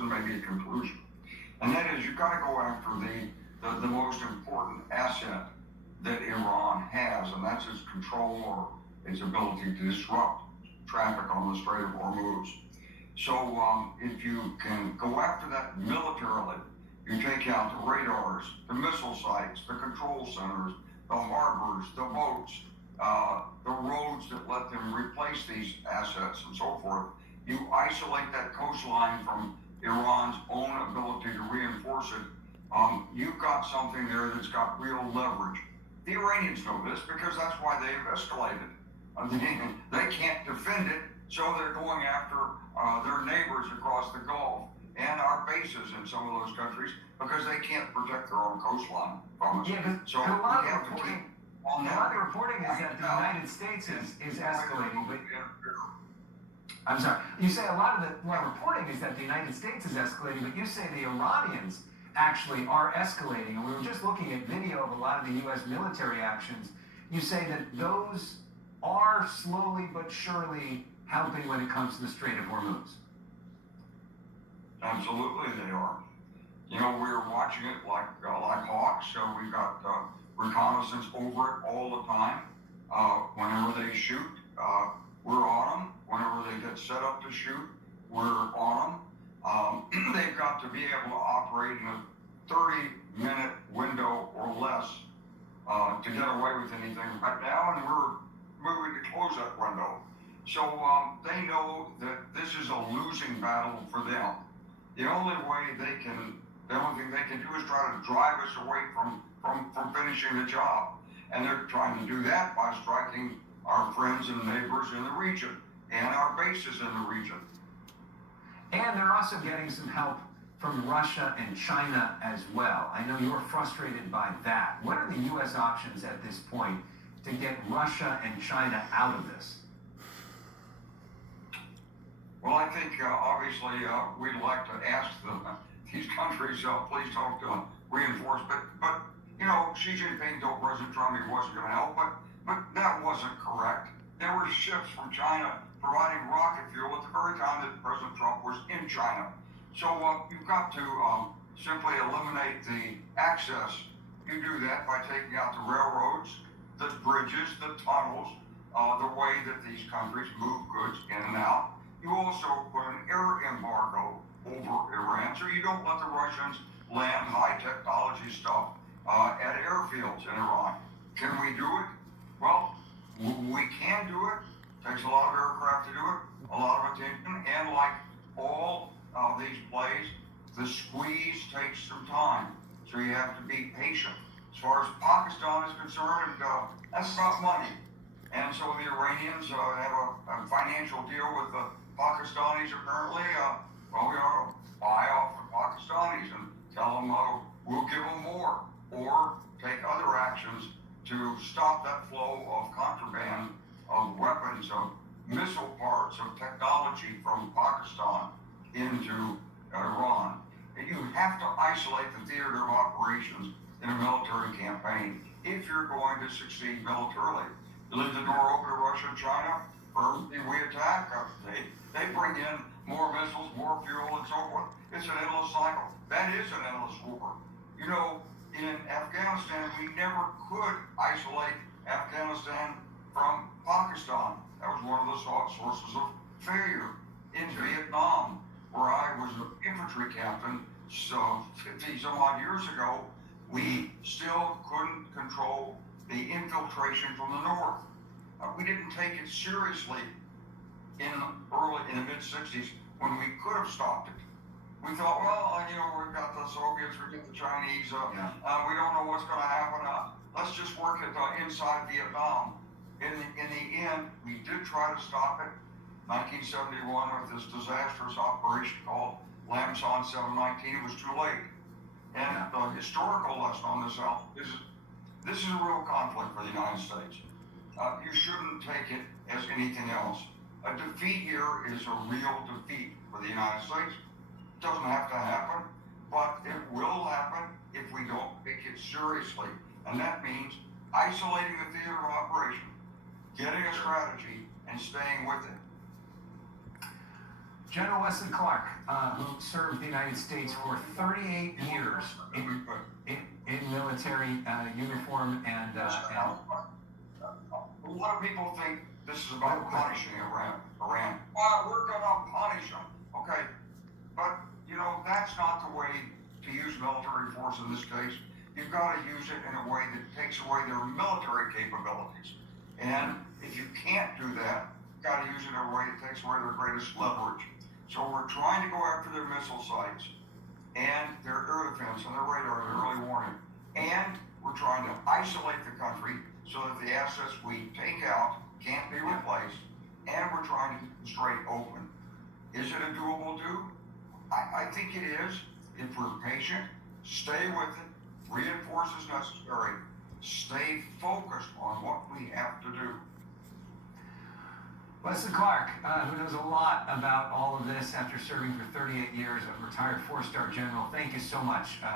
maybe a conclusion. And that is, you've got to go after the most important asset that Iran has, and that's its control or its ability to disrupt traffic on the Strait of Hormuz. So if you can go after that militarily, you take out the radars, the missile sites, the control centers, the harbors, the boats, the roads that let them replace these assets and so forth. You isolate that coastline from Iran's own ability to reinforce it. You've got something there that's got real leverage. The Iranians know this because that's why they've escalated. They can't defend it, so they're going after their neighbors across the Gulf and our bases in some of those countries because they can't protect their own coastline from us. Yeah, so a we lot have of to keep reporting, on a that. lot of reporting is that the United States is escalating, but I'm sorry. You say a lot of reporting is that the United States is escalating, but you say the Iranians actually are escalating. And we were just looking at video of a lot of the U.S. military actions. You say that those are slowly but surely helping when it comes to the Strait of Hormuz. Absolutely, they are. You know, we're watching it like hawks. So we've got reconnaissance over it all the time. Whenever they shoot, we're on them. Whenever they get set up to shoot, we're on them. They've got to be able to operate in a 30-minute window or less to get away with anything right now, and we're moving to close that window. So they know that this is a losing battle for them. The only thing they can do is try to drive us away from finishing the job. And they're trying to do that by striking our friends and neighbors in the region and our bases in the region. And they're also getting some help from Russia and China as well. I know you're frustrated by that. What are the U.S. options at this point to get Russia and China out of this? Well, I think obviously we'd like to ask these countries, please don't reinforce. But you know, Xi Jinping told President Trump he wasn't going to help, but that wasn't correct. There were ships from China providing rocket fuel at the very time that President Trump was in China. So you've got to simply eliminate the access. You do that by taking out the railroads, the bridges, the tunnels, the way that these countries move goods in and out. You also put an air embargo over Iran, so you don't let the Russians land high technology stuff at airfields in Iran. Can we do it? Well, we can do it. Takes a lot of aircraft to do it, a lot of attention, and like all these plays, the squeeze takes some time, so you have to be patient. As far as Pakistan is concerned, that's about money. And so the Iranians have a financial deal with the Pakistanis apparently. Well, we ought to buy off the Pakistanis and tell them we'll give them more, or take other actions to stop that flow of contraband, of weapons, of missile parts, of technology from Pakistan into Iran. And you have to isolate the theater of operations in a military campaign if you're going to succeed militarily. You leave the door open to Russia and China, or we attack. They bring in more missiles, more fuel, and so forth. It's an endless cycle. That is an endless war. You know, in Afghanistan, we never could isolate Afghanistan from Pakistan. That was one of the sources of failure. In Vietnam, where I was an infantry captain, so 50 some odd years ago, we still couldn't control the infiltration from the north. We didn't take it seriously in the mid-60s when we could have stopped it. We thought, well, you know, we've got the Soviets, we've got the Chinese, we don't know what's going to happen. Let's just work it inside Vietnam. In the end, we did try to stop it. 1971 with this disastrous operation called Lamson 719, it was too late. And the historical lesson on this is this is a real conflict for the United States. You shouldn't take it as anything else. A defeat here is a real defeat for the United States. It doesn't have to happen, but it will happen if we don't take it seriously. And that means isolating the theater of operation, getting a strategy, and staying with it. General Wesley Clark, who served the United States for 38 years in military uniform and A lot of people think this is about punishing Iran. We're gonna punish them. Okay, but you know that's not the way to use military force in this case. You've got to use it in a way that takes away their military capabilities. And if you can't do that, you've got to use it in a way that takes away their greatest leverage. So we're trying to go after their missile sites and their air defense and their radar, their early warning. And we're trying to isolate the country so that the assets we take out can't be replaced. And we're trying to keep them straight open. Is it a doable do? I think it is. If we're patient, stay with it, reinforce as necessary, stay focused on what we have to do. Wesley Clark, who knows a lot about all of this after serving for 38 years, a retired four-star general. Thank you so much.